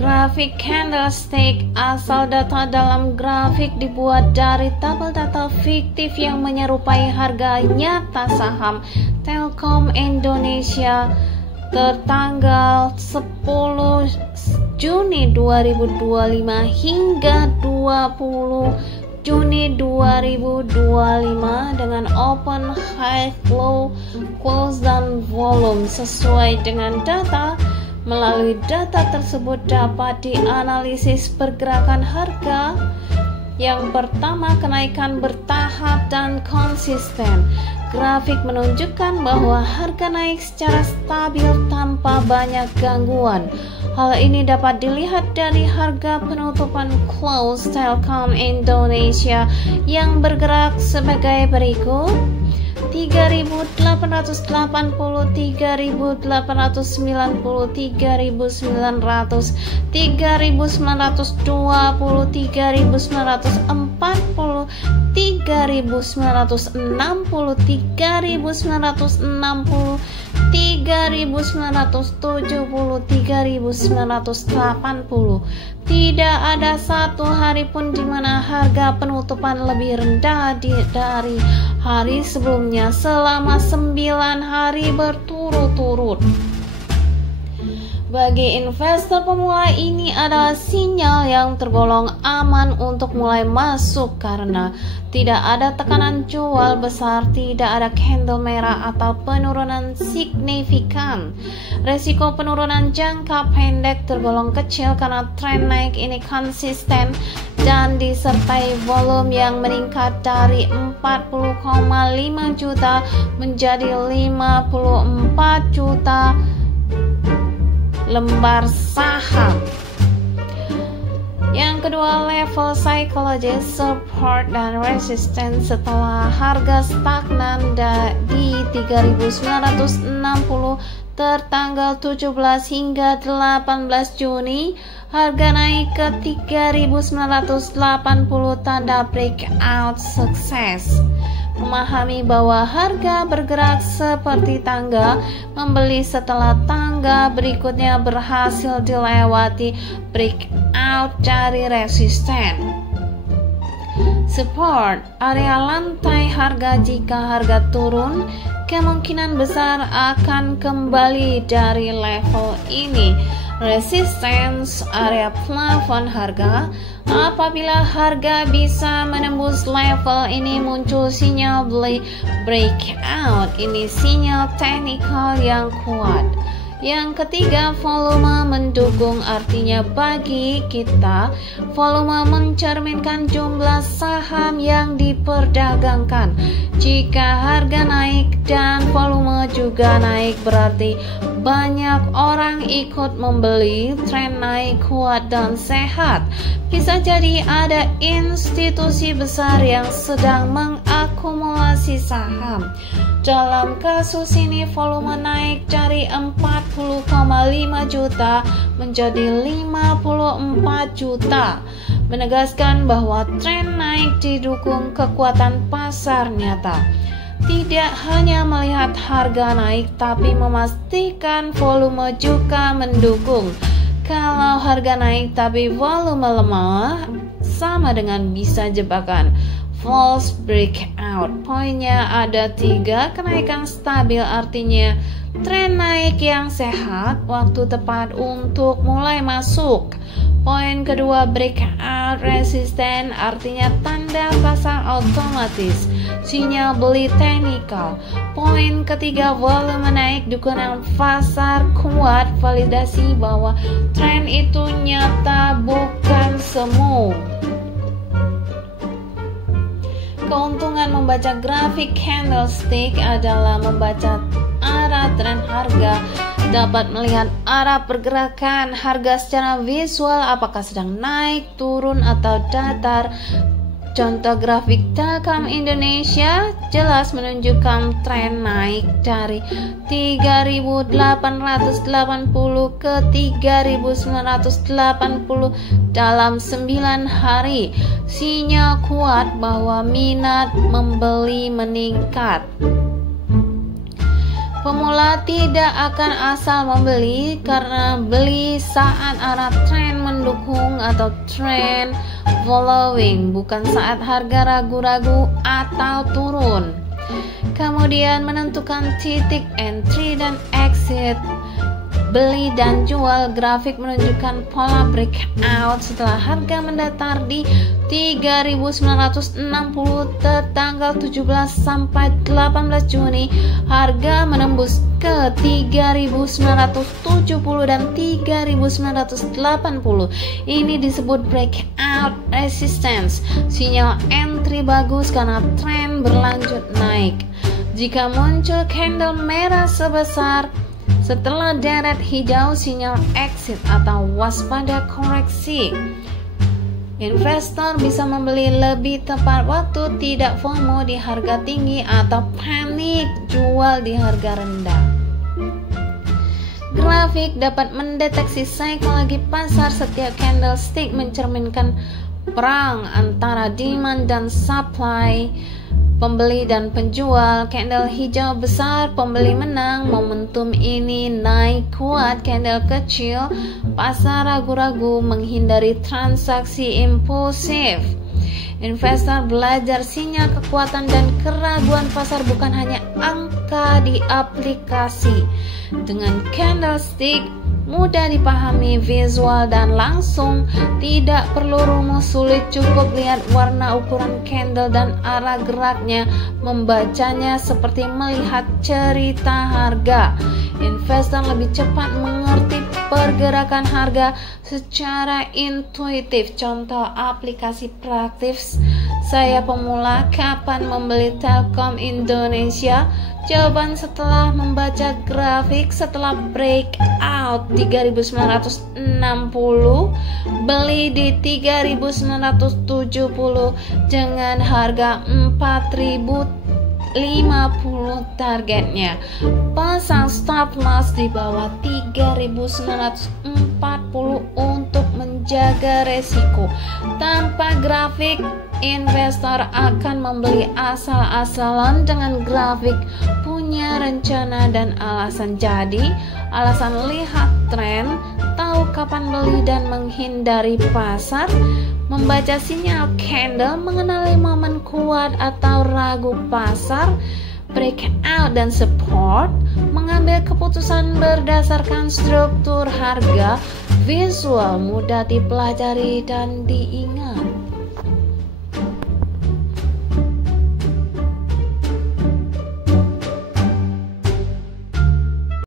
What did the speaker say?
Grafik candlestick asal data dalam grafik dibuat dari tabel data fiktif yang menyerupai harga nyata saham Telkom Indonesia tertanggal 10 Juni 2025 hingga 20 Juni 2025 dengan open, high, low, close, dan volume sesuai dengan data. Melalui data tersebut dapat dianalisis pergerakan harga. Yang pertama, kenaikan bertahap dan konsisten. Grafik menunjukkan bahwa harga naik secara stabil tanpa banyak gangguan. Hal ini dapat dilihat dari harga penutupan close Telkom Indonesia yang bergerak sebagai berikut: 3.880, 3.890, 3.900, 3.920, 3.940, 3.940, 3.960, 3.960, 3.970, 3.980. Tidak ada satu hari pun di mana harga penutupan lebih rendah dari hari sebelumnya selama 9 hari berturut-turut. Bagi investor pemula, ini adalah sinyal yang tergolong aman untuk mulai masuk karena tidak ada tekanan jual besar, tidak ada candle merah atau penurunan signifikan. Resiko penurunan jangka pendek tergolong kecil karena tren naik ini konsisten dan disertai volume yang meningkat dari 40,5 juta menjadi 54 juta lembar saham. Yang kedua, level psikologis, support dan resistance. Setelah harga stagnan di 3.960 tertanggal 17 hingga 18 Juni, harga naik ke 3.980 tanda breakout sukses. Memahami bahwa harga bergerak seperti tangga, membeli setelah tangga berikutnya berhasil dilewati breakout dari resisten. Support, area lantai harga. Jika harga turun, kemungkinan besar akan kembali dari level ini. Resistance, area plafon harga. Apabila harga bisa menembus level ini, muncul sinyal beli breakout. Ini sinyal teknikal yang kuat. Yang ketiga, volume mendukung. Artinya bagi kita, volume mencerminkan jumlah saham yang diperdagangkan. Jika harga naik dan volume juga naik, berarti banyak orang ikut membeli. Tren naik kuat dan sehat. Bisa jadi ada institusi besar yang sedang mengakumulasi saham. Dalam kasus ini, volume naik dari 40,5 juta menjadi 54 juta, menegaskan bahwa tren naik didukung kekuatan pasar nyata. Tidak hanya melihat harga naik, tapi memastikan volume juga mendukung. Kalau harga naik tapi volume lemah, sama dengan bisa jebakan false breakout. Poinnya ada 3. Kenaikan stabil artinya tren naik yang sehat, waktu tepat untuk mulai masuk. Poin kedua, breakout resisten artinya tanda pasar otomatis, sinyal beli teknikal. Poin ketiga, volume naik, dukungan pasar kuat, validasi bahwa tren itu nyata bukan semu. Keuntungan membaca grafik candlestick adalah membaca arah tren harga, dapat melihat arah pergerakan harga secara visual, apakah sedang naik, turun, atau datar. Contoh grafik Telkom Indonesia jelas menunjukkan tren naik dari 3.880 ke 3.980 dalam 9 hari. Sinyal kuat bahwa minat membeli meningkat. Pemula tidak akan asal membeli karena beli saat arah tren mendukung atau trend following, bukan saat harga ragu-ragu atau turun. Kemudian menentukan titik entry dan exit. Beli dan jual, grafik menunjukkan pola breakout setelah harga mendatar di 3.960 tertanggal 17 sampai 18 Juni. Harga menembus ke 3.970 dan 3.980. Ini disebut breakout resistance. Sinyal entry bagus karena tren berlanjut naik. Jika muncul candle merah sebesar setelah deret hijau, sinyal exit atau waspada koreksi. Investor bisa membeli lebih tepat waktu, tidak FOMO di harga tinggi atau panik jual di harga rendah. Grafik dapat mendeteksi psikologi pasar. Setiap candlestick mencerminkan perang antara demand dan supply, pembeli dan penjual. Candle hijau besar, pembeli menang, momentum ini naik kuat. Candle kecil, pasar ragu-ragu, menghindari transaksi impulsif. Investor belajar sinyal kekuatan dan keraguan pasar, bukan hanya angka di aplikasi. Dengan candlestick mudah dipahami, visual dan langsung, tidak perlu rumus sulit, cukup lihat warna, ukuran candle dan arah geraknya. Membacanya seperti melihat cerita harga. Investor lebih cepat mengerti pergerakan harga secara intuitif. Contoh aplikasi praktis. Saya pemula, kapan membeli Telkom Indonesia? Jawaban setelah membaca grafik. Setelah breakout 3.960, beli di 3.970 dengan harga 4.050 targetnya. Pasang stop loss di bawah 3.940 untuk menjaga resiko. Tanpa grafik, investor akan membeli asal-asalan. Dengan grafik, punya rencana dan alasan. Jadi, alasan lihat tren, tahu kapan beli dan menghindari pasar, membaca sinyal candle, mengenali momen kuat atau ragu pasar, breakout dan support, mengambil keputusan berdasarkan struktur harga, visual mudah dipelajari dan diingat.